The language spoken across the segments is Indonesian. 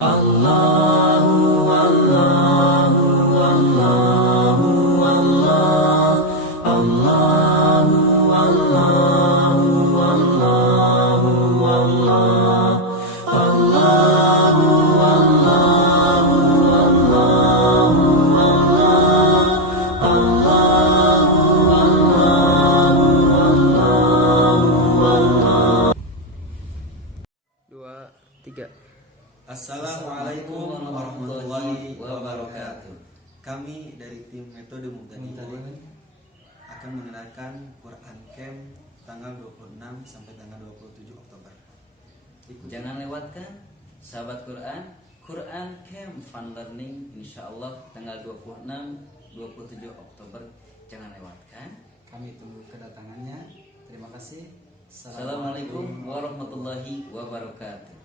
Allahu Allahu Allahu Allah Allahu Allahu Allahu Allah Allahu Allahu Allahu Allah. Dua, tiga. Assalamualaikum warahmatullahi wabarakatuh. Kami dari tim Metode Mubtadi'in akan mengadakan Quran Camp tanggal 26 sampai tanggal 27 Oktober. Jangan lewatkan sahabat Quran Camp Fun Learning insyaallah tanggal 26 27 Oktober. Jangan lewatkan. Kami tunggu kedatangannya. Terima kasih. Assalamualaikum warahmatullahi wabarakatuh.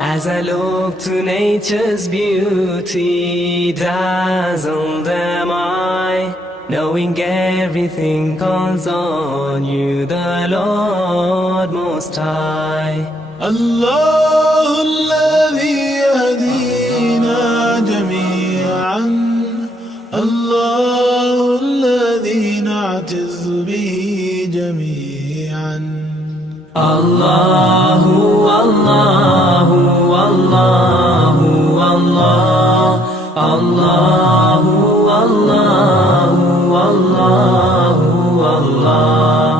As I look to nature's beauty, dazzled am I, knowing everything calls on you, the Lord Most High. الله الذي يهدينا جميعا الله الذي نعتز به جميعا الله الله الله الله الله